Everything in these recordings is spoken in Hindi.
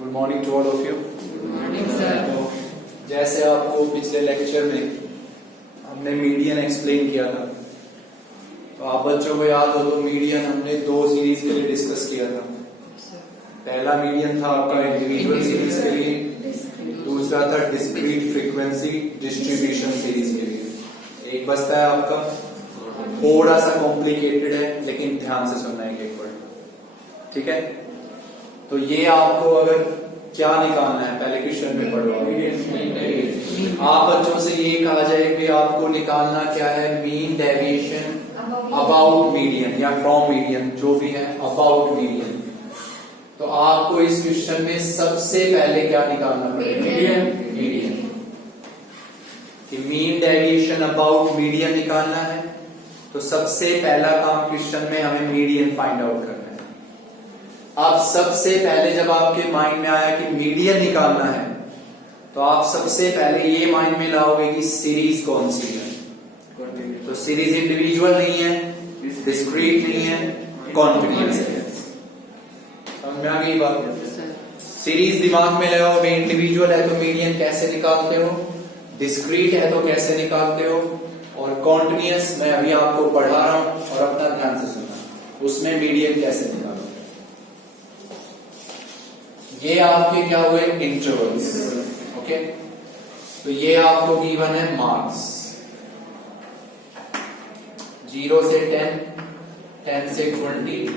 Good morning to all of you. तो जैसे आपको पिछले लेक्चर में हमने मीडियन एक्सप्लेन किया था, तो आप बच्चों को याद हो तो मीडियन हमने दो सीरीज के लिए डिस्कस किया था। पहला मीडियन था आपका इंडिविजुअल सीरीज के लिए, दूसरा था डिस्क्रीट फ्रीक्वेंसी डिस्ट्रीब्यूशन सीरीज के लिए। एक बचता है आपका, थोड़ा सा कॉम्प्लिकेटेड है लेकिन ध्यान से सुनना है एक वर्ड, ठीक है। तो ये आपको अगर क्या निकालना है, पहले क्वेश्चन में पढ़ो आप बच्चों से ये कहा जाए कि आपको निकालना क्या है, मीन डेविएशन अबाउट मीडियन या फ्रॉम मीडियन, जो भी है अबाउट मीडियन। तो आपको इस क्वेश्चन में सबसे पहले क्या निकालना पड़ेगा, मीडियन। कि मीन डेविएशन अबाउट मीडियन निकालना है, तो सबसे पहला काम क्वेश्चन में हमें मीडियन फाइंड आउट करना है। अब सबसे पहले जब आपके माइंड में आया कि मीडियन निकालना है, तो आप सबसे पहले ये माइंड में लाओगे कि सीरीज कौन सी है। तो सीरीज इंडिविजुअल नहीं है, डिस्क्रीट नहीं है, कॉन्टिन्यूअस है। समझ में आ गई बात? सीरीज दिमाग में लगाओ, इंडिविजुअल है तो मीडियन कैसे निकालते हो, डिस्क्रीट है तो कैसे निकालते हो, और कॉन्टिन्यूअस मैं अभी आपको पढ़ा रहा हूं और अपना ध्यान से सुनना, उसमें मीडियन कैसे निकालो। ये आपके क्या हुए, इंटरवल्स। ओके, तो ये आपको गिवन है मार्क्स 0 से 10, 10 से 20।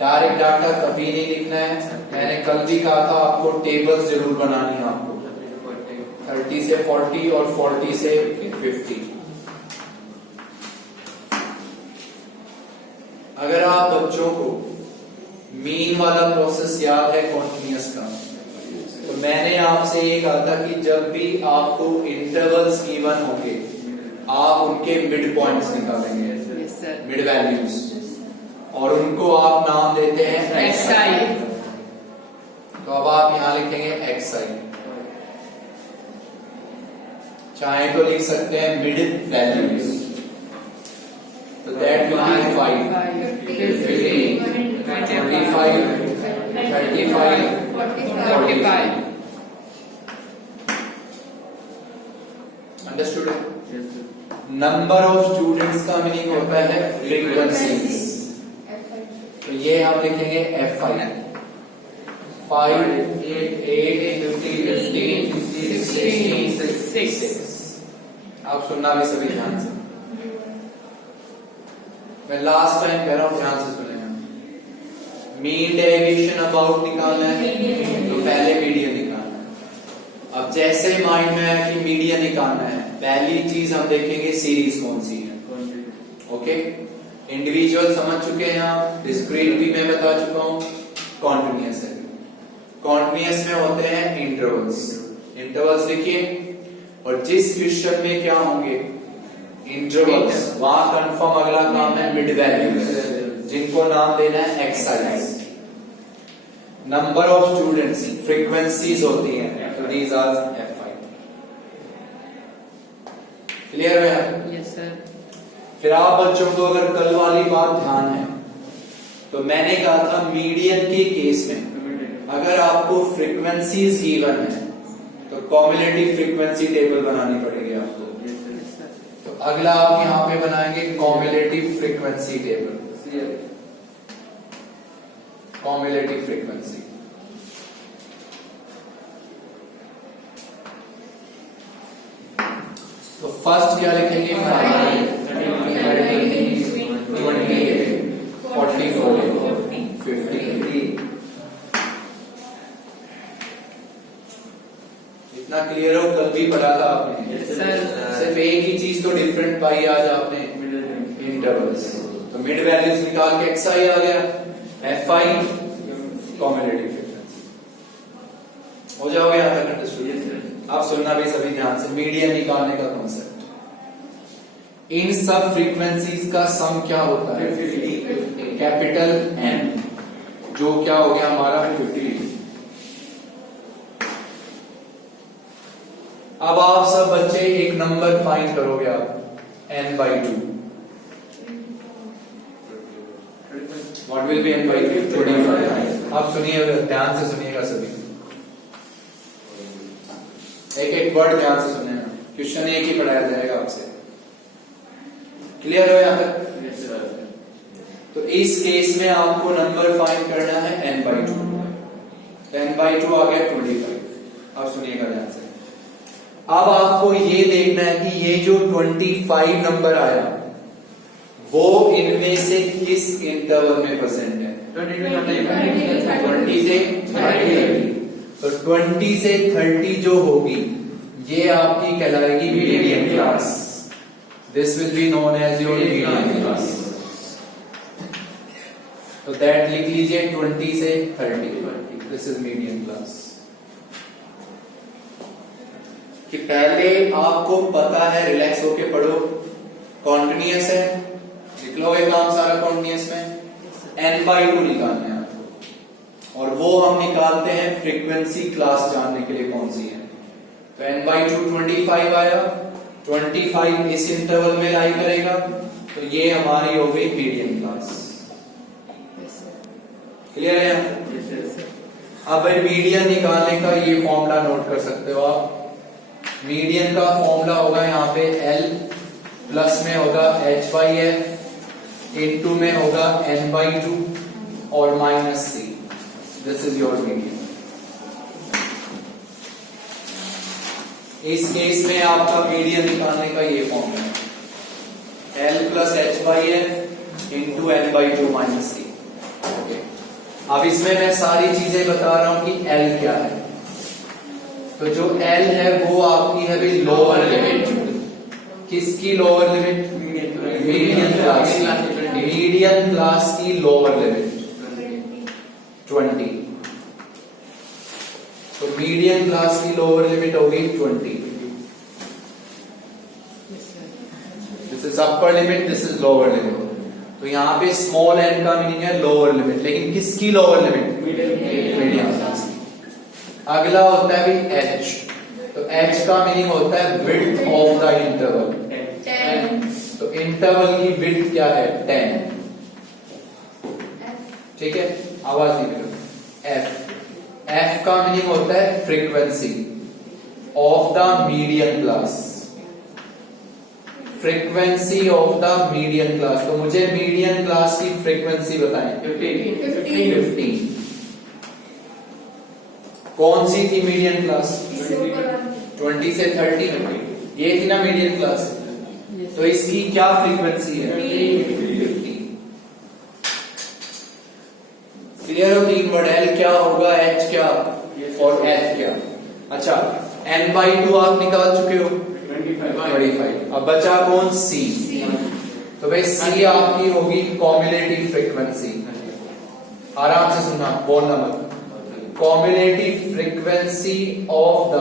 डायरेक्ट डाटा कभी नहीं लिखना है। मैंने कल भी कहा था आपको टेबल्स जरूर बनानी है, आपको 30 से 40 और 40 से 50। अगर आप बच्चों को मीन वाला प्रोसेस याद है कॉन्टिन्यूअस का, तो मैंने आपसे ये कहा था कि जब भी आपको इंटरवल्स गिवन होंगे, आप उनके मिड पॉइंट्स निकालेंगे, मिड वैल्यूज, और उनको आप नाम देते हैं एक्सआई। तो अब आप यहां लिखेंगे एक्सआई, चाहे तो लिख सकते हैं मिड वैल्यूज। तो that will B 5, 15, 25, 35, 45। Understood? Number of students का मीनिंग होता है फ्रीक्वेंसीज। तो ये हम लिखेंगे F5, 5, 8, 15, 16, 6। आप सुनना भी सभी ध्यान से, मैं लास्ट टाइम कह रहा हूं, ध्यान से सुनेगा। मीन डेविएशन अबाउट निकालना है, तो पहले मीडियन निकालना है। अब जैसे माइंड में है कि मीडियन निकालना है, पहली चीज हम देखेंगे सीरीज कौन सी है। ओके, इंडिविजुअल समझ चुके हैं आप, डिस्क्रीट भी मैं बता चुका हूं, कॉन्टिन्यूअस है। कॉन्टिन्यूअस में होते हैं इंटरवल्स। इंटरवल्स लिखिए, और जिस क्वेश्चन में क्या होंगे इंटरवल्स, वहां कंफर्म अगला काम है मिड वैल्यूज, जिनको नाम देना है XI. Number of students frequencies होती हैं, तो दीज आर F5। क्लियर है? Yes sir. फिर आप बच्चों को अगर कल वाली बात ध्यान है, तो मैंने कहा था मीडियन के केस में अगर आपको फ्रीक्वेंसीज गिवन है, तो कॉम्युलेटिव फ्रीक्वेंसी टेबल बनानी पड़ेगी आपको। तो अगला आप यहां पे बनाएंगे cumulative frequency table, cumulative frequency. तो फर्स्ट क्या लिखेंगे, 5, 30, 28, 44, 50। इतना क्लियर हो? कल भी पढ़ा था आपने। सिर्फ एक ही चीज तो डिफरेंट पाई आज आपने, इंटरवल्स। तो मिड वैल्यूज निकाल के एक्सआई आ गया, F5 कॉम्युलेटिव फ्रीक्वेंसी। हो जाओगे यहां तक अंडरस्टूड? आप सुनना भी सभी ध्यान से, मीडियन निकालने का कॉन्सेप्ट। इन सब फ्रीक्वेंसीज का सम क्या होता है, कैपिटल N, जो क्या हो गया हमारा 50। अब आप सब बच्चे एक नंबर फाइंड करोगे आप, N/2। What will be N/2? 25। अब सुनिए, ध्यान से सुनिएगा सभी। एक एक वर्ड ध्यान से सुनना, क्वेश्चन एक ही पढ़ाया जाएगा आपसे। क्लियर हो यहाँ तक? तो इस केस में आपको नंबर फाइंड करना है n/2। n/2 आ गया 25। अब सुनिएगा ध्यान से। अब आपको ये देखना है कि ये जो 25 नंबर आया वो इनमें से किस इंटरवल में प्रेजेंट है? 20 से 30। तो 20 से 30 जो होगी ये आपकी कहलाएगी median class. This will be known as your median class. तो दैट लिख लीजिए 20 से 30। This is median class. कि पहले आपको पता है, रिलैक्स होके पढ़ो, कॉन्टिन्यूअस है, लिख लो ये काम सारा कॉन्टिन्यूअस में। n/2 निकालना है आपको, और वो हम निकालते हैं फ्रीक्वेंसी क्लास जानने के लिए कौन सी है। तो n/2 25 आया, 25 इस इंटरवल में लाई करेगा, तो ये हमारी हो गई मीडियन क्लास। क्लियर है? अब भाई मीडियन निकालने का ये फॉर्मूला नोट कर सकते हो आप। मीडियन का फॉर्मूला होगा यहाँ पे L प्लस में होगा h/f, इनटू में होगा n/2 और minus c। This is your median. इस केस में आपका मीडियन निकालने का ये फॉर्मूला है L plus h/f into n/2 minus c। अब इसमें मैं सारी चीजें बता रहा हूं कि L क्या है। तो जो L है वो आपकी है भी लोअर लिमिट। किसकी lower limit? Median class. Median class की लोअर लिमिट 20। तो मीडियन क्लास की लोअर लिमिट होगी 20। This is upper limit, this is lower limit. तो यहाँ पे स्मॉल n का मीनिंग है लोअर लिमिट, लेकिन किसकी लोअर लिमिट? मीडियन क्लास की। अगला होता है भी h। तो h का मीनिंग होता है विड्थ ऑफ द इंटरवल। 10। तो इंटरवल की विड्थ क्या है? 10। ठीक है, आवाज नहीं करो। f का मीनिंग होता है frequency of the median class. Frequency of the median class. तो मुझे मीडियन क्लास की फ्रीक्वेंसी बताएं। 15। कौन सी थी मीडियन क्लास? 20 से 30। ये थी ना मीडियन क्लास। तो इसकी क्या फ्रीक्वेंसी है? 50। क्लियर हो? 3 वर्ड L क्या होगा, H क्या और F क्या। अच्छा, n/2 आप निकाल चुके हो 25। अब बचा कौन? C। तो भाई C आपकी होगी कॉम्युलेटिव फ्रीक्वेंसी। आराम से सुनना, बोलना मत। Cumulative frequency of the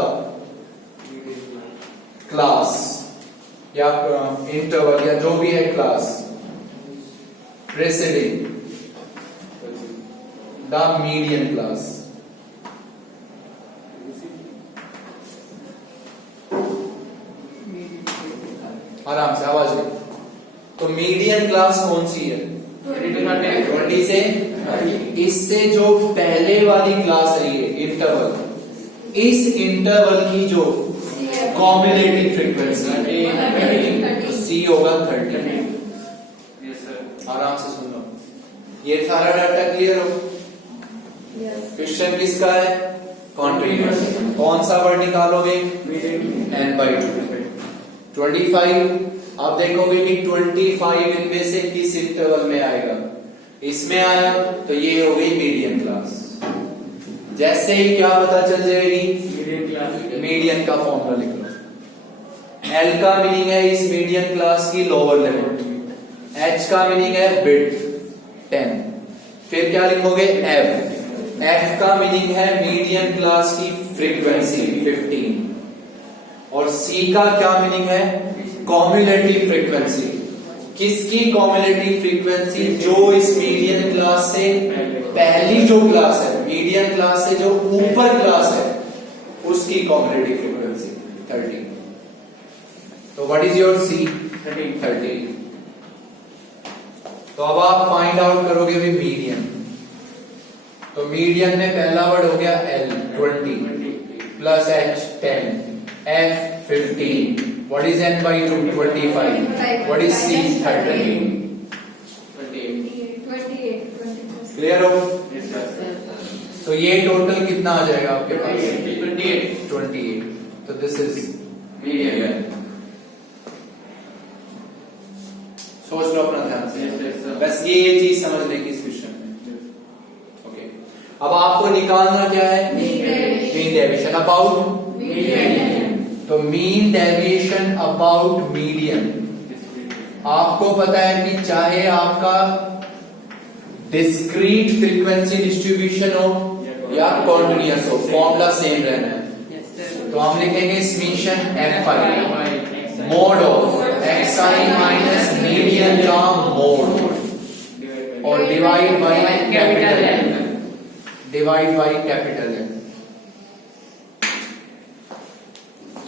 class या इंटरवल या जो भी है class presiding the median class. आराम से आवाज दे। तो मीडियन क्लास कौन सी है? 20 से। इससे जो पहले वाली क्लास रही है इंटरवल, इस इंटरवल की जो कॉम्युलेटिव फ्रीक्वेंसी सी होगा 30। आराम से सुन लो, ये सारा डाटा क्लियर हो? क्वेश्चन किसका है? कॉन्टिन्यूअस। कौन सा वर्ड निकालोगे? n/2। 25। आप देखोगे कि 25 इनमें से किस इंटरवल में आएगा? इसमें आया, तो ये हो गई मीडियन क्लास। जैसे ही क्या पता चल जाएगी? मीडियन का फॉर्मूला लिख लो। L का मीनिंग है इस मीडियन क्लास की लोअर लिमिट, H का मीनिंग है विड्थ 10। फिर क्या लिखोगे? F। F का मीनिंग है मीडियन क्लास की फ्रीक्वेंसी 15। और C का क्या मीनिंग है? Cumulative frequency. किसकी कॉम्युलेटिव फ्रीक्वेंसी? जो इस मीडियन क्लास से पहली जो क्लास है, मीडियन क्लास से जो ऊपर क्लास है, उसकी कॉम्युलेटिव फ्रीक्वेंसी 30। तो व्हाट इज योर C? 30। तो अब आप फाइंड आउट करोगे भी मीडियन। तो मीडियन में पहला वर्ड हो गया L 20 plus H 10 F 15. What is N by 2? 25. What is C? 13. 28. Clear हो? Yes, sir. तो ये टोटल कितना आ जाएगा आपके पास? 28. 28. तो दिस इज Median. सोच लो अपना ध्यान से। Yes, yes, sir. बस ये चीज समझ लेगी इस क्वेश्चन में। ओके, अब आपको निकालना क्या है? Mean deviation about. तो मीन डेविएशन अबाउट मीडियन, आपको पता है कि चाहे आपका डिस्क्रीट फ्रीक्वेंसी डिस्ट्रीब्यूशन हो या कॉन्टिन्यूअस हो, फॉर्मूला सेम रहना है। तो हम लिखेंगे summation F I mod of X I minus median का मोड और divide by capital N, divide by capital N.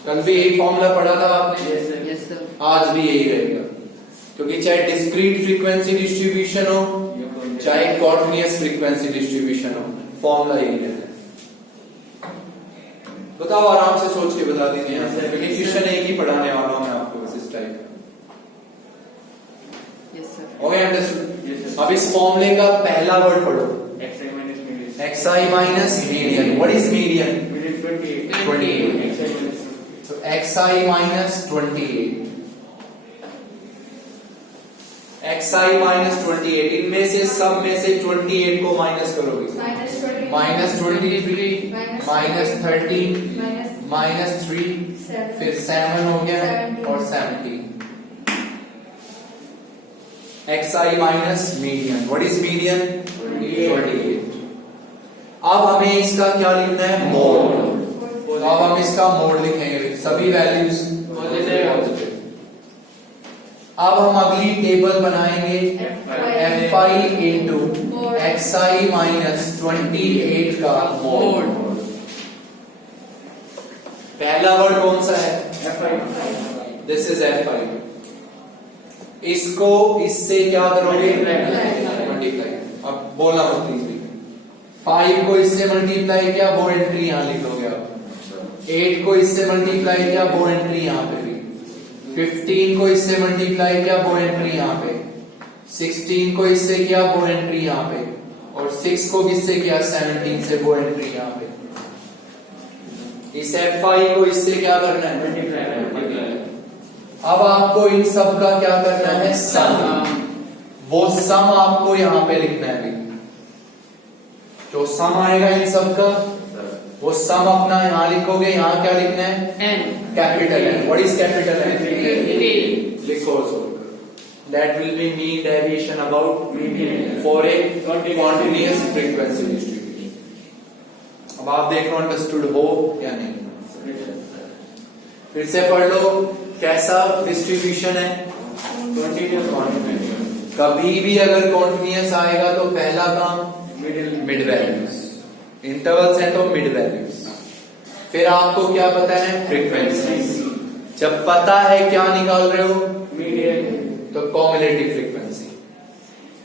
कल भी यही फॉर्मूला पढ़ा था आपने, Yes, sir. आज भी यही रहेगा, क्योंकि चाहे डिस्क्रीट फ्रीक्वेंसी डिस्ट्रीब्यूशन हो चाहे कॉन्टिन्यूअस फ्रीक्वेंसी डिस्ट्रीब्यूशन हो, फॉर्मूला यही रहता है। बताओ, आराम से सोच के बता दीजिए यहाँ से, क्योंकि क्वेश्चन एक ही पढ़ाने वाला हूं मैं आपको बस इस टाइप का। Okay, understood. अब इस फॉर्मूले का पहला वर्ड पढ़ो, XI minus median. xi minus median. What is median? Median 28. 28. XI minus तो xi माइनस 28, xi माइनस 28, इनमें से सब में से 28 को माइनस करोगे, माइनस 23, माइनस 13, माइनस 3, फिर 7 हो गया और 17। xi minus median. What is median? 28। अब हमें इसका क्या लिखना है? मोड। तो अब हम इसका मोड लिखेंगे, सभी वैल्यूज पॉजिटिव। अब हम अगली टेबल बनाएंगे fi इंटू xi माइनस 28 का मोड। पहला वर्ड कौन सा है? This is fi। इसको इससे क्या करोगे? मल्टीप्लाई। अब बोला मत प्लीज, 5 को इससे मल्टीप्लाई किया, वो एंट्री यहां लिख लोगे आप। 8 को इससे मल्टीप्लाई किया, वो एंट्री यहां पे भी। 15 को इससे मल्टीप्लाई किया, वो एंट्री यहां पे। 16 को इससे किया, वो एंट्री यहां पे। और 6 को किससे किया? 17 से, वो एंट्री यहां पे। इस fi को इससे क्या करना है? Multiply. अब आपको इन सब का क्या करना है? सम। वो सम आपको यहां पे लिखना है अभी। जो सम आएगा इन सब का, वो सम अपना यहां लिखोगे। यहां क्या लिखना है? N. Capital N. What is capital N? Median. लिखो उसको। That will be mean deviation about Median. For a continuous frequency distribution. अब आप देखो अंडरस्टूड हो या नहीं। फिर से पढ़ लो, कैसा डिस्ट्रीब्यूशन है? Continuous. कभी भी अगर कॉन्टिन्यूअस आएगा तो पहला काम मिड वैल्यूज, इंटरवल्स है तो मिड वैल्यूज। फिर आपको क्या पता है? फ्रीक्वेंसी। जब पता है क्या निकाल रहे हो? Median. तो कॉम्युलेटिव फ्रीक्वेंसी,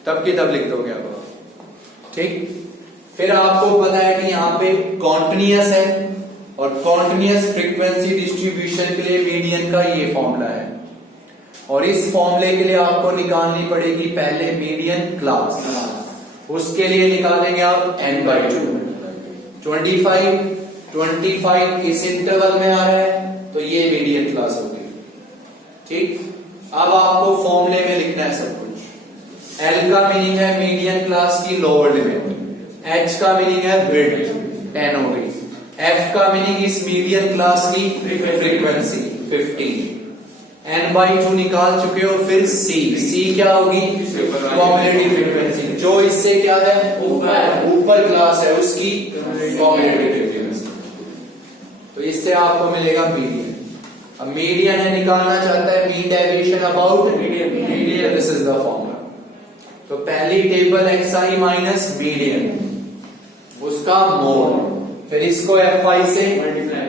तब की तब लिख दोगे आप, ठीक। फिर आपको पता है कि यहाँ पे कॉन्टिन्यूअस है और कॉन्टिन्यूअस फ्रीक्वेंसी डिस्ट्रीब्यूशन के लिए मीडियन का ये फॉर्मूला है। और इस फॉर्मूले के लिए आपको निकालनी पड़ेगी पहले मीडियन क्लास। उसके लिए निकालेंगे आप n/2। 25 इस इंटरवल में आ रहा है तो ये मीडियन क्लास होगी, ठीक। अब आपको फॉर्मूले में लिखना है सब कुछ। L का मीनिंग है मीडियन क्लास की लोअर लिमिट, H का मीनिंग है विड्थ 10 हो गई, F का मीनिंग इस मीडियन क्लास की फ्रीक्वेंसी 15, n/2 निकाल चुके हो। फिर C क्या होगी? कॉम्युलेटिव फ्रीक्वेंसी, जो इससे क्या है? ऊपर क्लास है उसकी कॉम्युलेटिव फ्रीक्वेंसी। तो इससे आपको मिलेगा मीडियन। अब मीडियन है, निकालना चाहता है mean deviation about median. This is the formula. तो पहली टेबल xi माइनस मीडियन, उसका मोड, फिर इसको fi से Multiply.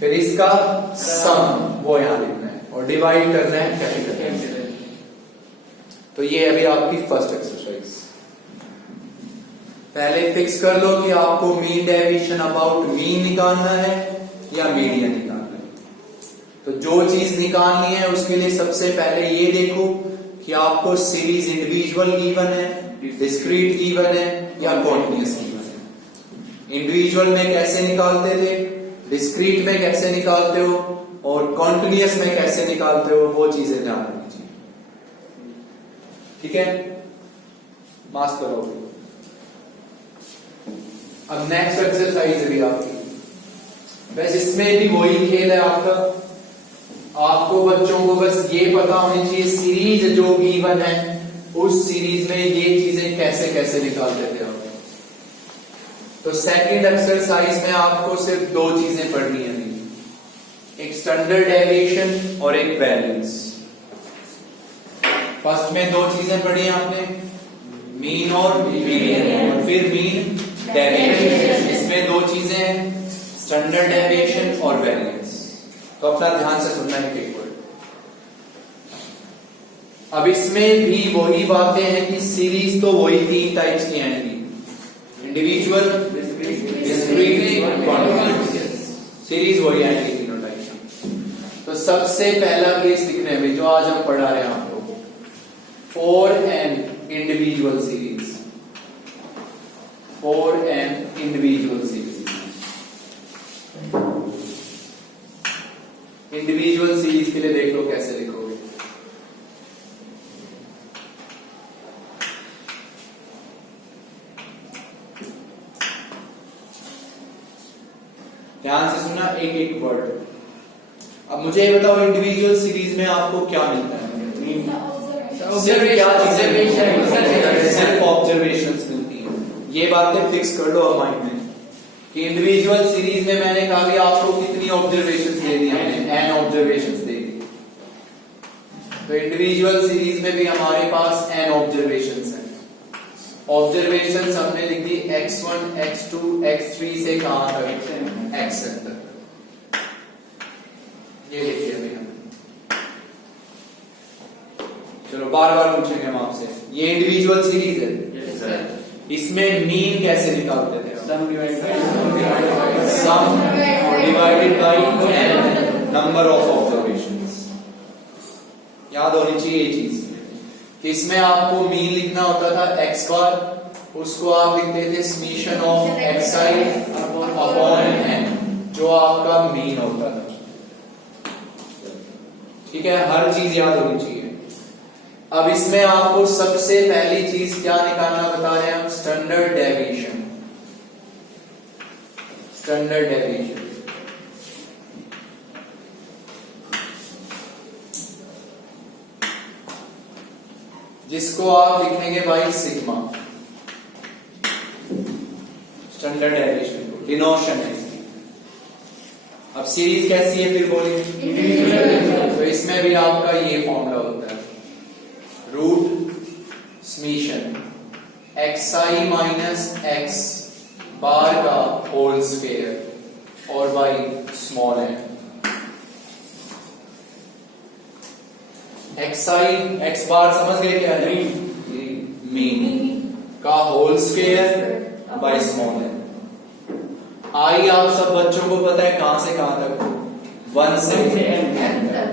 फिर इसका सम, वो यहां लिखना है और डिवाइड करना है कैपिटल। तो ये अभी आपकी फर्स्ट एक्सरसाइज। पहले फिक्स कर लो कि आपको मीन डेविएशन अबाउट मीन निकालना है या मीडियन निकालना है। तो जो चीज निकालनी है उसके लिए सबसे पहले ये देखो कि आपको सीरीज इंडिविजुअल गिवन है, डिस्क्रीट गिवन है या कॉन्टिन्यूअस गिवन है। इंडिविजुअल में कैसे निकालते थे, डिस्क्रीट में कैसे निकालते हो और कॉन्टिन्यूअस में कैसे निकालते हो, वो चीजें ध्यान रखनी चाहिए। ठीक है, मास्क करोगे। अब नेक्स्ट एक्सरसाइज है भी आपकी, बस इसमें भी वही खेल है आपका। आपको बच्चों को बस ये पता होनी चाहिए सीरीज जो गिवन है उस सीरीज में ये चीजें कैसे कैसे निकालते थे आप। तो सेकंड एक्सरसाइज में आपको सिर्फ दो चीजें पढ़नी है, एक स्टैंडर्ड डेविएशन और एक वैरियंस। फर्स्ट में दो चीजें पढ़ी आपने, मीन और मीडियन, और फिर मीन डेविएशन। इसमें दो चीजें हैं, स्टैंडर्ड डेविएशन और वैरियंस। तो अपना ध्यान से सुनना है एक वर्ड। अब इसमें भी वही बातें हैं कि सीरीज तो वही तीन टाइप्स की आएंगी, इंडिविजुअल, डिस्क्रीट, कॉन्टिन्यूअस। सीरीज वही आएंगी तीनों टाइप की। तो सबसे पहला केस लिखने में जो आज हम पढ़ा रहे हैं आपको, for an individual series, for an individual series. Individual series के लिए देख लो कैसे लिखोगे। ध्यान से सुनना एक एक वर्ड। अब मुझे ये बताओ इंडिविजुअल सीरीज में आपको क्या मिलता है? सिर्फ क्या चीजें, सिर्फ ऑब्जर्वेशंस मिलती हैं। ये बातें फिक्स कर लो अब माइंड में कि इंडिविजुअल सीरीज में मैंने कहा कि आपको कितनी ऑब्जर्वेशंस दे दी हमने, n ऑब्जर्वेशंस दे दी। तो इंडिविजुअल सीरीज में भी हमारे पास n ऑब्जर्वेशंस हैं। ऑब्जर्वेशंस हमने लिख दी x1, x2, x3 से कहां तक, xn तक। ये लिखिए अभी हम। चलो बार बार पूछेंगे हम आपसे, ये इंडिविजुअल सीरीज है, इसमें मीन कैसे निकालते थे? सम divided by n number of observations. याद होनी चाहिए ये चीज कि इसमें आपको मीन लिखना होता था x बार, उसको आप लिखते थे summation of xi upon n, जो आपका मीन होता था। ठीक है, हर चीज याद होनी चाहिए। अब इसमें आपको सबसे पहली चीज क्या निकालना बता रहे हैं हम, स्टैंडर्ड डेविएशन। स्टैंडर्ड डेविएशन जिसको आप लिखेंगे बाई सिग्मा। स्टैंडर्ड डेविएशन को डिनोशन है इसकी। अब सीरीज कैसी है फिर बोलिए। तो इसमें भी आपका ये फॉर्मूला होता है, root summation xi minus x bar का होल स्क्वायर और by small n। xi x bar समझ गए क्या है, मीन का whole square by small n। आई आप सब बच्चों को पता है कहां से कहां तक, 1 से n तक।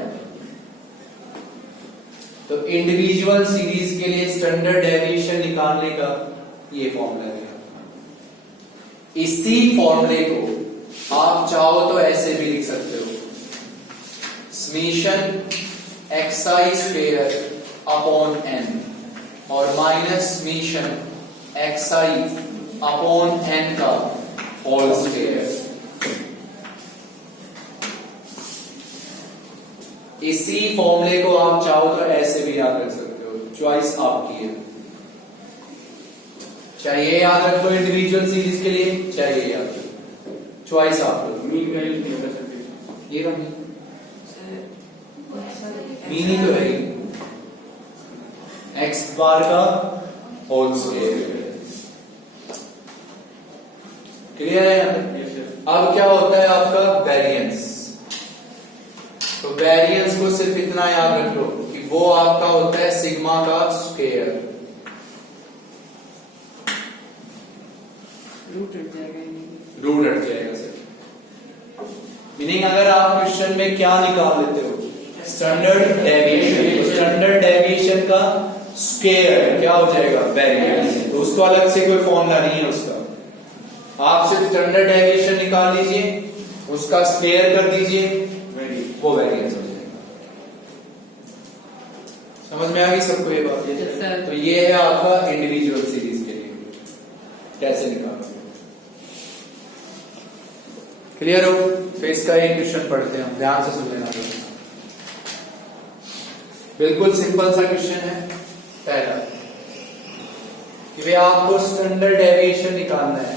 तो इंडिविजुअल सीरीज के लिए स्टैंडर्ड डेविएशन निकालने का ये फॉर्मूला है। इसी फॉर्मूले को आप चाहो तो ऐसे भी लिख सकते हो, summation xi square upon n और minus summation xi upon n का होल स्क्वायर। इसी फॉर्मूले को आप चाहो तो ऐसे भी याद रख सकते हो, चॉइस आपकी है। चाहे ये याद रख लो इंडिविजुअल सीरीज के लिए, चाहे ये याद रखो, चॉइस आप लो। ये रहा मीन ही तो है, एक्स बार का होल स्क्वायर। क्लियर है यहाँ तक? अब क्या होता है आपका वेरिएंस। तो वेरिएंस को सिर्फ इतना याद रख लो कि वो आपका होता है सिग्मा का स्क्वायर। रूट हट जाएगा सिर्फ। मीनिंग अगर आप क्वेश्चन में क्या निकाल लेते हो, स्टैंडर्ड डेविएशन, स्टैंडर्ड डेविएशन का स्क्वायर क्या हो जाएगा, वेरिएंस। तो उसको अलग से कोई फॉर्मूला नहीं है उसका, आप सिर्फ स्टैंडर्ड डेविएशन निकाल लीजिए, उसका स्क्वायर कर दीजिए, वो वेरिएंस हो जाएगा। समझ में आ गई सबको ये बात? Yes, sir. तो ये है आपका इंडिविजुअल सीरीज के लिए कैसे निकालोगे। क्लियर हो? तो इसका एक क्वेश्चन पढ़ते हैं हम, ध्यान से सुन लेना। बिल्कुल सिंपल सा क्वेश्चन है। पहला कि भाई आपको स्टैंडर्ड डेविएशन निकालना है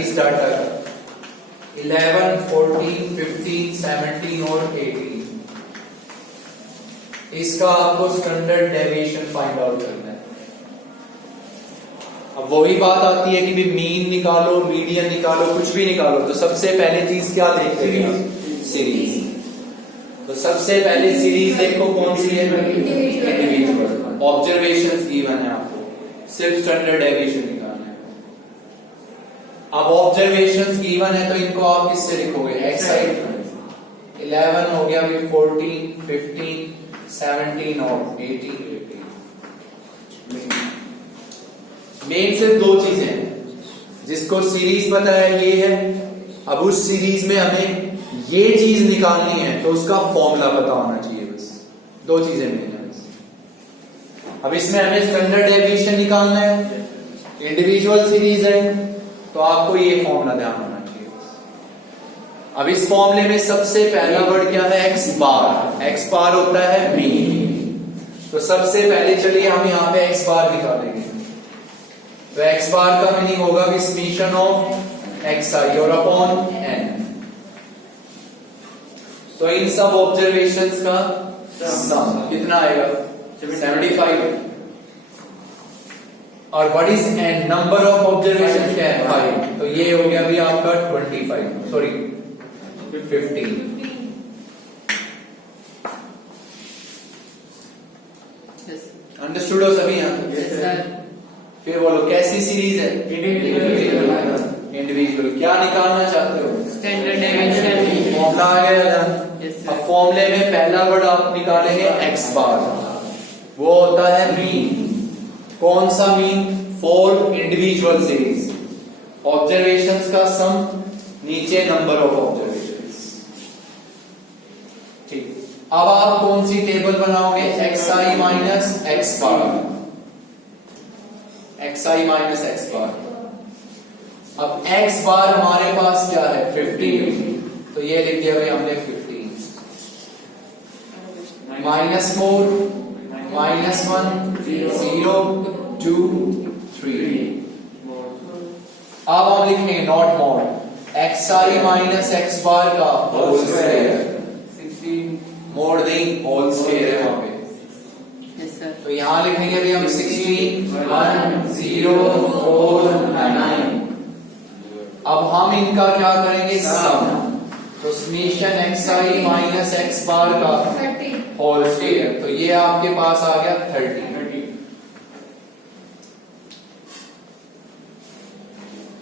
इस डाटा का 11, 14, 15, 17 और 18। इसका आपको स्टैंडर्ड डेविएशन फाइंड आउट करना है। अब वही बात आती है कि भी मीन निकालो, मीडियन निकालो, कुछ भी निकालो, तो सबसे पहले चीज क्या देखते हैं, सीरीज। तो सबसे पहले सीरीज देखो कौन सी है, इंडिविजुअल। ऑब्जर्वेशंस गिवन है आपको, सिर्फ स्टैंडर्ड डेविएशन निकालना है। अब ऑब्जर्वेशंस गिवन है तो इनको आप किससे लिखोगे, xi। 11 हो गया, भी 14, 15, 17 और 18। मेन सिर्फ दो चीजें हैं, जिसको सीरीज पता है ये है। अब उस सीरीज में हमें ये चीज निकालनी है तो उसका फॉर्मूला पता होना चाहिए, बस दो चीजें मेन है बस। अब इसमें हमें स्टैंडर्ड डेविएशन निकालना है, इंडिविजुअल सीरीज है, तो आपको ये फॉर्मूला ध्यान होना चाहिए। अब इस फॉर्मूले में सबसे पहला वर्ड क्या है, x बार। x बार होता है मीन। तो सबसे पहले चलिए हम यहां पे x बार निकालेंगे। तो x बार का मीनिंग होगा कि समीशन ऑफ xi और अपॉन n। तो इन सब ऑब्जर्वेशंस का सम कितना आएगा, 75। और what is n, number of observation क्या है, 5। तो ये हो गया भी आपका 25, सॉरी 15। अंडरस्टूड हो सभी यहाँ? Yes, sir. फिर बोलो कैसी सीरीज है, Individual. इंडिविजुअल। क्या निकालना चाहते हो, Standard deviation. फॉर्मूला आ गया। Yes, sir. अब फॉर्मूले में पहला वर्ड आप निकालेंगे x बार, वो होता है मीन। कौन सा mean, for individual series. Observations का सम, नीचे नंबर ऑफ ऑब्जर्वेशंस। ठीक, अब आप कौन सी टेबल बनाओगे, xi माइनस x बार, xi माइनस x बार। अब x बार हमारे पास क्या है, 15। तो ये लिख दिया भाई हमने 15 -4 -1 0 2 3। अब हम लिखेंगे not mod xi minus x bar का whole square, 16 more than whole square है वहां पे। Yes, sir. तो यहां लिखेंगे भी हम 16 1 0 4 9। अब हम इनका क्या करेंगे, सम। तो summation xi minus x bar का होल स्क्वायर, तो ये आपके पास आ गया 30।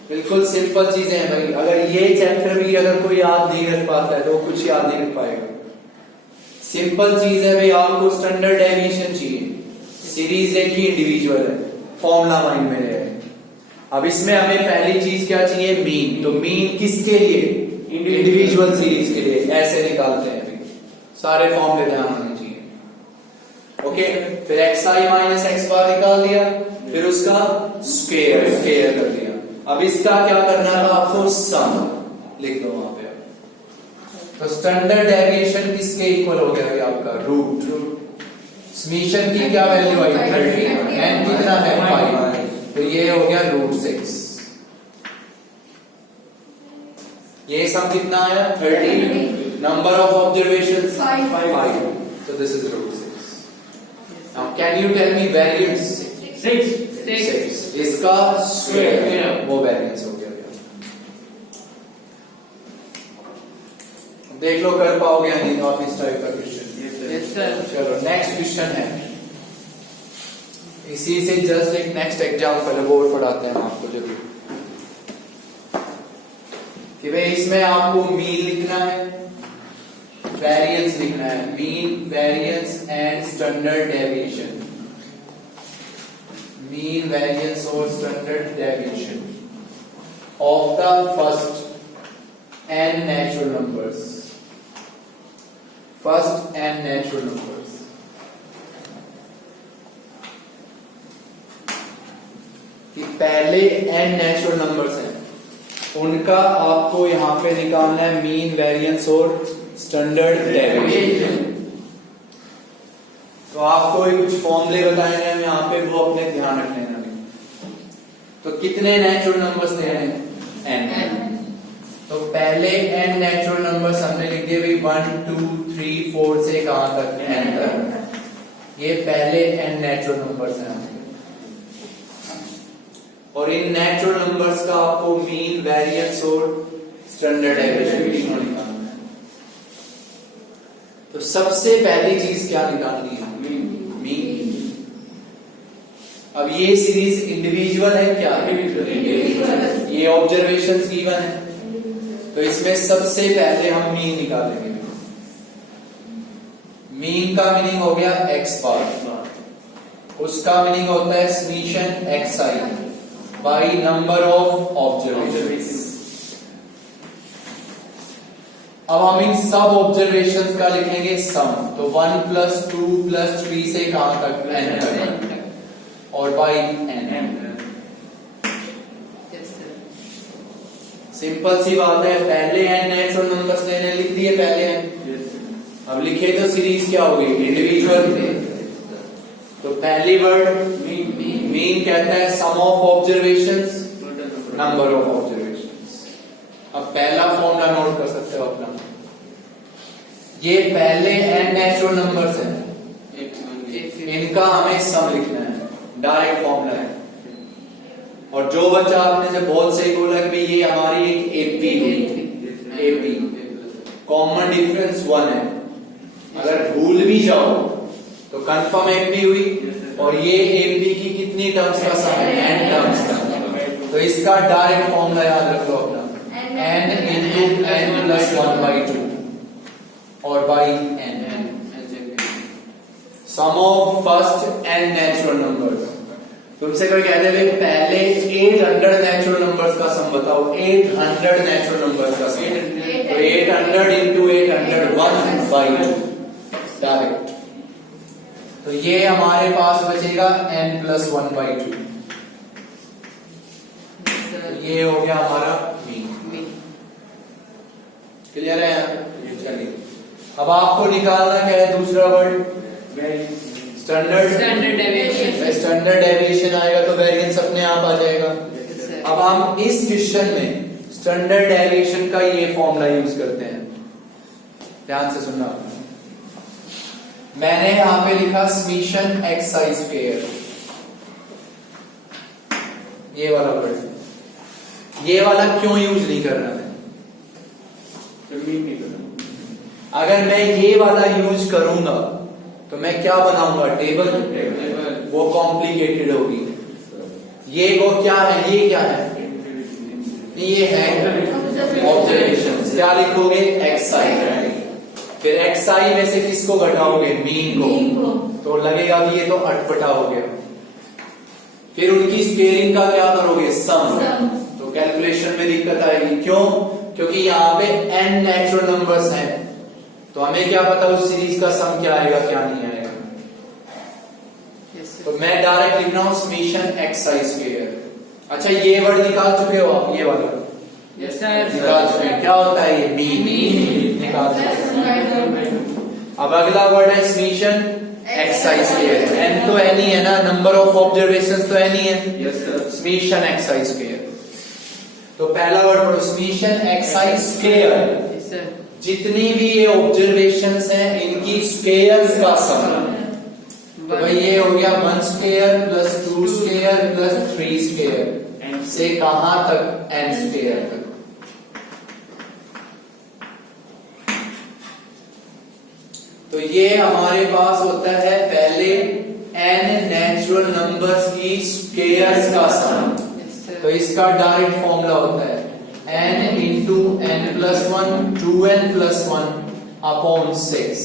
बिल्कुल सिंपल चीजें हैं भाई। अगर ये चैप्टर भी अगर कोई याद नहीं रख पाता है तो वो कुछ याद नहीं रख पाएगा। सिंपल चीज है भाई, आपको स्टैंडर्ड डेविएशन चाहिए, सीरीज है कि इंडिविजुअल है, फॉर्मूला माइंड में रहे। अब इसमें हमें पहली चीज क्या चाहिए, मीन। तो मीन किसके लिए, इंडिविजुअल सीरीज के लिए। ऐसे निकालते हैं अभी, सारे फॉर्मूले ध्यान होने चाहिए। ओके, फिर xi माइनस x बार निकाल दिया, फिर उसका स्क्वायर कर दिया। अब इसका क्या करना था आपको, सम लिख दो वहां पे। तो स्टैंडर्ड डेविएशन किसके इक्वल हो गया आपका, रूट। समीशन की क्या वैल्यू आई, 30। n कितना है, 5। तो ये हो गया √6। ये सम कितना आया, 30। Number of observation 5। तो this is √6। Now can you tell me variance, 6। इसका स्क्वायर, वो वेरिएंस हो गया। देख लो कर पाओगे या नहीं आप इस टाइप का क्वेश्चन। Yes, sir. चलो नेक्स्ट क्वेश्चन है, इसी से जस्ट एक नेक्स्ट एग्जाम्पल है, वो पढ़ाते हैं आपको जरूर। कि भाई इसमें आपको मीन लिखना है, वेरिएंस लिखना है, mean variance and standard deviation, mean variance और standard deviation of the first n natural numbers, first n natural numbers. कि पहले n natural numbers हैं उनका आपको यहां पे निकालना है मीन वेरिएंस और स्टैंडर्ड डेविएशन। तो आपको कुछ फॉर्मूले बताए हैं यहां पे, वो अपने ध्यान रख लेना। तो कितने नेचुरल नंबर्स ले रहे हैं? n। तो पहले n नेचुरल नंबर्स हमने लिख दिए भाई 1 2 3 4 से कहां तक? n तक। ये पहले n नेचुरल नंबर्स हैं और इन नेचुरल नंबर्स का आपको मीन वेरिएंस और स्टैंडर्ड डेविएशन निकालना है। तो सबसे पहली चीज क्या निकालनी है? मीन। अब ये सीरीज इंडिविजुअल है क्या? इंडिविजुअल। ये ऑब्जर्वेशंस गिवन है तो इसमें सबसे पहले हम मीन निकालेंगे। मीन का मीनिंग हो गया x बार, उसका मीनिंग होता है summation xi by number of observations. अब हम इन सब ऑब्जर्वेशंस का लिखेंगे सम। तो 1 + 2 + 3 से कहां तक? n तक और बाई n। सिंपल सी बात है, पहले n नेचुरल नंबर्स लेने लिख दिए पहले n। अब लिखे तो सीरीज क्या होगी? इंडिविजुअल। तो पहली वर्ड मीन कहता है sum of observations, number of observations. अब पहला फॉर्मूला नोट कर सकते हो अपना। ये पहले n नेचुरल नंबर्स हैं, इनका हमें सम लिखना है, डायरेक्ट फॉर्मूला है। और जो बच्चा आपने से बहुत सही बोला कि ये हमारी एक एपी कॉमन डिफरेंस 1 है। अगर भूल भी जाओ तो कंफर्म एपी हुई और ये एपी की कितनी टर्म्स का सम है? n टर्म्स का। तो इसका डायरेक्ट फॉर्मूला याद रख लो अपना, n × n + 1/2 और by n। Sum of first n natural numbers. तुमसे कोई कहते हैं पहले 800 नेचुरल नंबर्स का सम बताओ। 800 नेचुरल नंबर्स का सम, तो 800 × 800 1/2 डायरेक्ट। तो ये हमारे पास बचेगा n + 1/2। ये हो गया हमारा मीन। क्लियर है? चलिए अब आपको निकालना क्या है? दूसरा word standard deviation. Standard deviation आएगा तो वेरिएंस अपने आप आ जाएगा। अब हम इस क्वेश्चन में स्टैंडर्ड डेविएशन का ये फॉर्मूला यूज करते हैं। ध्यान से सुनना। मैंने यहां पे लिखा समीशन xi²। ये वाला वर्ड, ये वाला क्यों यूज नहीं कर रहा मैं? अगर मैं ये वाला यूज करूंगा तो मैं क्या बनाऊंगा? टेबल। वो कॉम्प्लिकेटेड होगी। ये वो क्या है? ये क्या है? ये है ऑब्जर्वेशन। क्या लिखोगे? xi। फिर xi में से किसको घटाओगे? मीन को। तो लगेगा कि ये तो अटपटा हो गया। फिर उनकी स्क्वेयरिंग का क्या करोगे? सम। तो कैलकुलेशन में दिक्कत आएगी। क्यों? क्योंकि यहाँ पे n नेचुरल नंबर्स हैं तो हमें क्या पता उस सीरीज का सम क्या आएगा क्या नहीं आएगा। तो मैं डायरेक्ट लिख रहा हूं समीशन xi²। अच्छा ये वर्ड निकाल चुके हो आप? ये वाला यस सर निकाल चुके हैं। क्या होता है ये? मीन निकाल चुके। अब अगला वर्ड है समीशन xi²। n तो n ही है ना, नंबर ऑफ ऑब्जर्वेशंस तो n ही है। Yes sir. Summation xi²। तो पहला वर्ड पढ़ो, समीशन xi²। जितनी भी ये ऑब्जर्वेशंस हैं इनकी स्क्वेयर्स का सम। तो भाई ये हो गया 1² + 2² + 3² से कहां तक? n² तक। तो ये हमारे पास होता है पहले n नेचुरल नंबर्स की स्क्वेयर्स का सम। तो इसका डायरेक्ट फॉर्मूला होता है n × plus 1 2n plus 1 upon 6.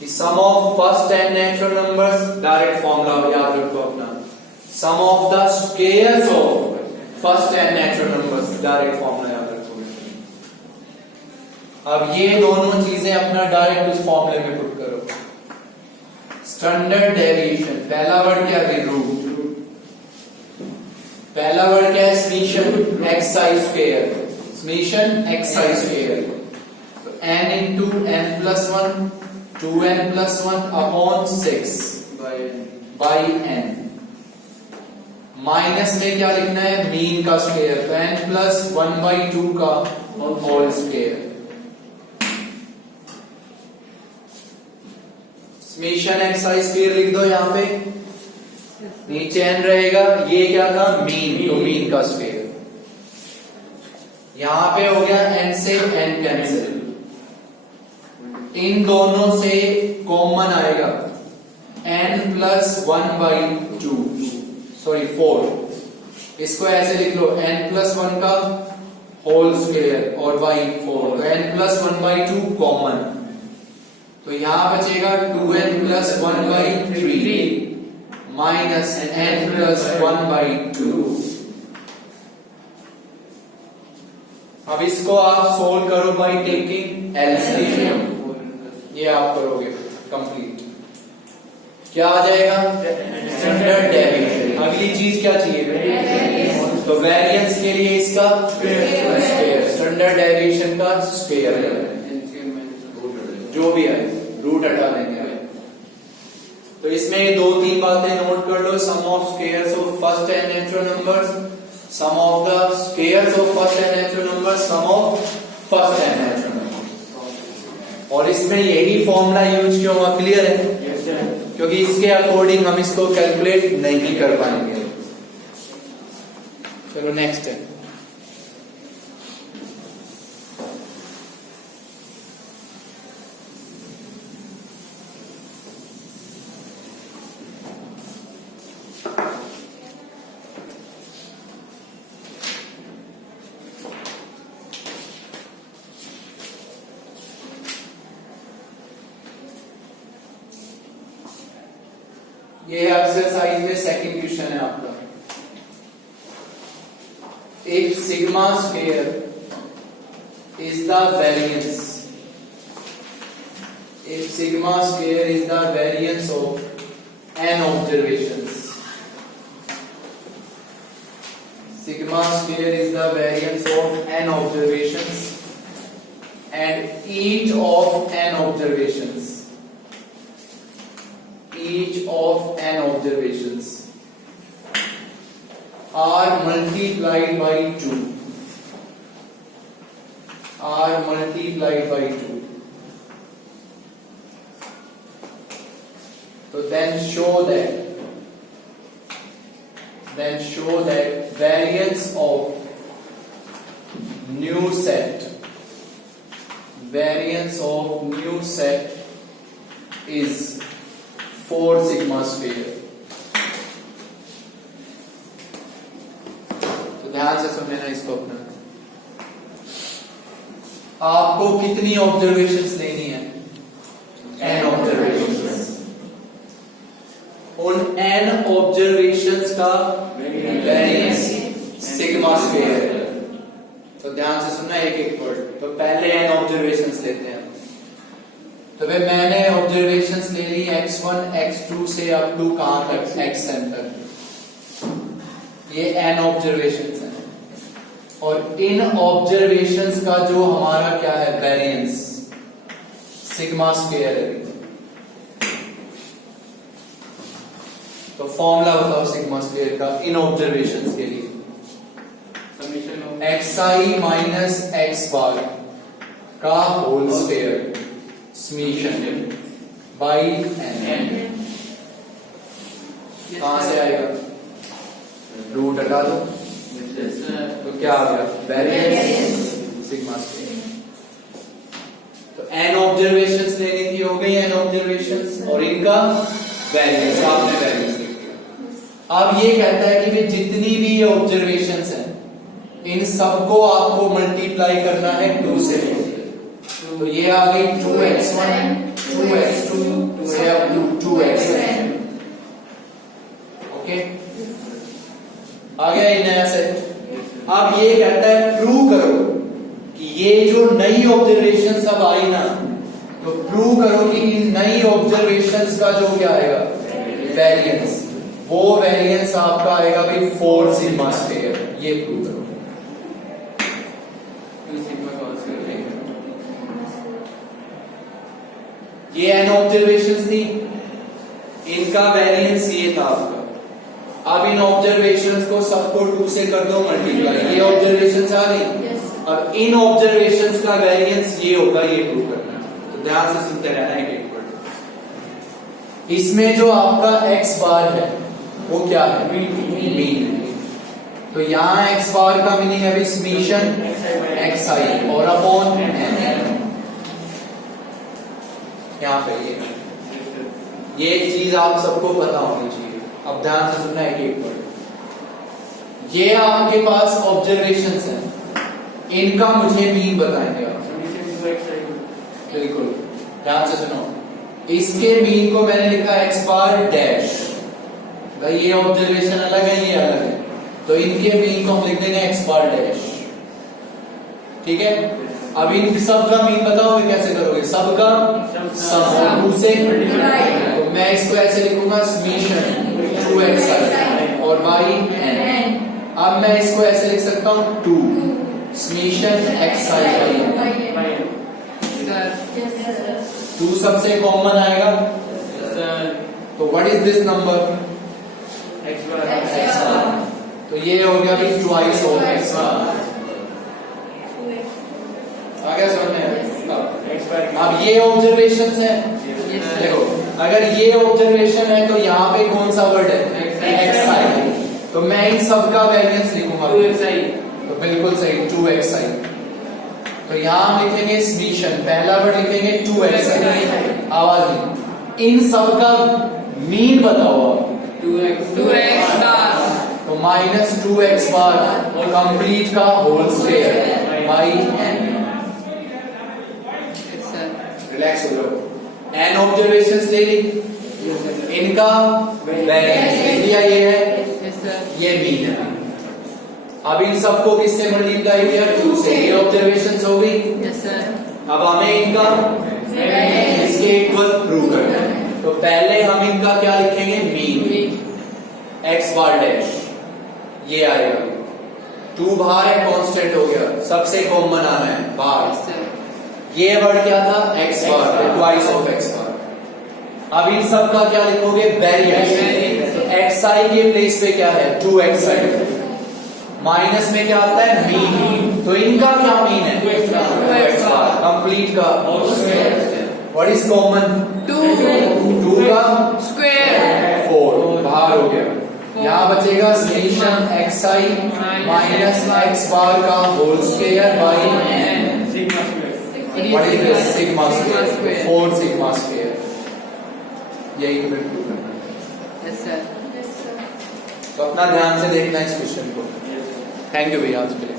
The sum of first n natural numbers, direct formula याद रखो अपना, sum of the squares of first n natural numbers, direct formula याद रखो। अब ये दोनों चीजें अपना डायरेक्ट उस फॉर्मूले में पुट करो। स्टैंडर्ड डेविएशन, पहला वर्ड क्या है, रूट, पहला वर्ड क्या है, summation xi square, summation xi square, तो n into n plus 1 2n plus 1 upon 6 by n। Minus में क्या लिखना है, मीन का स्क्वायर, तो n plus 1 by 2 का whole square. Summation xi square लिख दो यहाँ पे, नीचे n रहेगा, ये क्या था, मीन, तो मीन का स्क्वायर। यहां पे हो गया n से n कैंसिल, इन दोनों से कॉमन आएगा n प्लस 1 बाई 2, सॉरी 4, इसको ऐसे लिख लो n प्लस 1 का होल स्क्वायर और बाई 4, तो n प्लस 1 बाई 2 कॉमन, तो यहां बचेगा 2n plus 1 by 3 minus n plus 1 by 2। अब इसको आप सोल्व करो बाई टेकिंग एलसीएम, ये आप करोगे कंप्लीट, क्या आ जाएगा, स्टैंडर्ड डेविएशन। अगली चीज क्या चाहिए, तो वेरिएंस के लिए इसका स्क्वायर, स्टैंडर्ड डेविएशन का स्क्वायर, जो भी है रूट हटा देंगे। तो इसमें दो तीन बातें नोट कर लो, sum of squares of first n natural numbers, sum of the squares of first n natural numbers, sum of first n natural numbers, और इसमें यही फॉर्मूला यूज क्यों हुआ, क्लियर है, क्योंकि इसके अकॉर्डिंग हम इसको कैलकुलेट नहीं कर पाएंगे। चलो नेक्स्ट है, ये एक्सरसाइज में सेकंड क्वेश्चन है आपका। If sigma square is the variance, if sigma square is the variance of n observations, sigma square is the variance of n observations and each of n observations, each of n observations are multiplied by 2, are multiplied by 2, so then show that variance of new set, variance of new set is 4 sigma square। तो ध्यान से सुन लेना इसको अपना, आपको कितनी ऑब्जर्वेशंस लेनी है, n ऑब्जर्वेशंस, उन n ऑब्जर्वेशंस का वेरिएंस सिग्मा स्क्वायर है। तो ध्यान से सुनना एक एक वर्ड, तो पहले n ऑब्जर्वेशंस लेते हैं। तो भाई मैंने ऑब्जर्वेशंस ले ली x1 x2 से अप टू कहां तक, xn तक, ये n ऑब्जर्वेशंस हैं, और इन ऑब्जर्वेशंस का जो हमारा क्या है, वेरिएंस सिग्मा स्क्वायर है। तो फॉर्मूला बताओ सिग्मा स्क्वायर का इन ऑब्जर्वेशंस के लिए, xi माइनस x बार का whole square summation by n, कहां से आएगा, रूट हटा दो, तो क्या आ गया, वेरिएंस सिग्मा स्क्वायर। तो n ऑब्जर्वेशंस लेनी थी, हो गई n ऑब्जर्वेशंस, और इनका वेरिएंस, आपने वेरिएंस लिख दिया। अब ये कहता है कि वे जितनी भी ये ऑब्जर्वेशंस हैं इन सबको आपको मल्टीप्लाई करना है 2 से। तो ये आ गई 2x1 2x2 से अप टू 2xn। ओके, आ गया ये नया सेट। अब ये कहता है प्रूव करो कि ये जो नई ऑब्जर्वेशन सब आई ना, तो प्रूव करो कि इन नई ऑब्जर्वेशंस का जो क्या आएगा वेरिएंस, वो वेरिएंस आपका आएगा भाई 4 सिग्मा स्क्वायर। ये प्रूव करो। ये n ऑब्जर्वेशंस थी, इनका वेरिएंस ये था आपका। अब इन ऑब्जर्वेशंस को सबको 2 से कर दो मल्टीप्लाई, ये ऑब्जर्वेशंस आ गई। अब इन ऑब्जर्वेशंस का वेरिएंस ये होगा, ये प्रूव करना है। तो ध्यान से सुनते रहना है। इसमें जो आपका x बार है वो क्या है? मीन है। तो यहाँ x बार का मीनिंग है समीशन xi और अपॉन n। यहाँ पे ये एक चीज आप सबको पता होनी चाहिए। अब ध्यान से सुनना है एक वर्ड। ये आपके पास ऑब्जर्वेशंस हैं, इनका मुझे मीन बताएंगे आप। बिल्कुल ध्यान से सुनो। इसके मीन को मैंने लिखा x बार डैश। ये ऑब्जर्वेशन अलग है, ये अलग है, तो इनके मीन को हम लिख देंगे x बार डैश। ठीक है। अब इन सब का मीन बताओगे कैसे करोगे? सबका सम 2 से, तो मैं इसको ऐसे लिखूंगा समीशन 2xi और बाई n। अब मैं इसको ऐसे लिख सकता हूँ 2 समीशन xi बाई n। 2 सबसे कॉमन आएगा, तो what is this number? x बार। तो ये हो गया भी ट्वाइस ऑफ x बार। आ गया समझ में? अब ये ऑब्जर्वेशंस है। देखो, अगर ये ऑब्जर्वेशन है तो यहाँ पे कौन सा वर्ड है? xi। तो मैं इन सब का वेरिएंस लिखूंगा 2xi। तो बिल्कुल सही 2xi। तो यहाँ हम लिखेंगे समीशन, पहला वर्ड लिखेंगे 2xi। आवाज नहीं। इन सब का मीन बताओ। 2x बार तो माइनस 2x बार कंप्लीट का whole square by n। Relax हो जाओ। n ऑब्जर्वेशंस ले ली, इनका वेरिएंस लिख दिया, ये है, ये मीन है। अब इन सबको किससे मल्टीप्लाई किया? 2 से। ये ऑब्जर्वेशंस हो गई। अब हमें इनका इसके इक्वल प्रूव करना है। तो पहले हम इनका क्या लिखेंगे? मीन x बार डैश। ये आएगा 2 बाहर है, कांस्टेंट हो गया, सबसे कॉमन आना है बाहर। ये वर्ड क्या था? x bar, twice of x बार। अब इन सब का क्या लिखोगे? वेरिएंस। xi के प्लेस पे क्या है? 2xi। माइनस में क्या आता है? मीन। तो इनका क्या मीन है? 2x बार कंप्लीट का। What is common? 2 का स्क्वायर 4 बाहर हो गया। यहाँ बचेगा summation xi minus x bar का whole square by n। What is this? Sigma square, 4 sigma square. यही तुम्हें प्रूव करना है। तो अपना ध्यान से देखना इस क्वेश्चन को। थैंक यू भैया आज के लिए।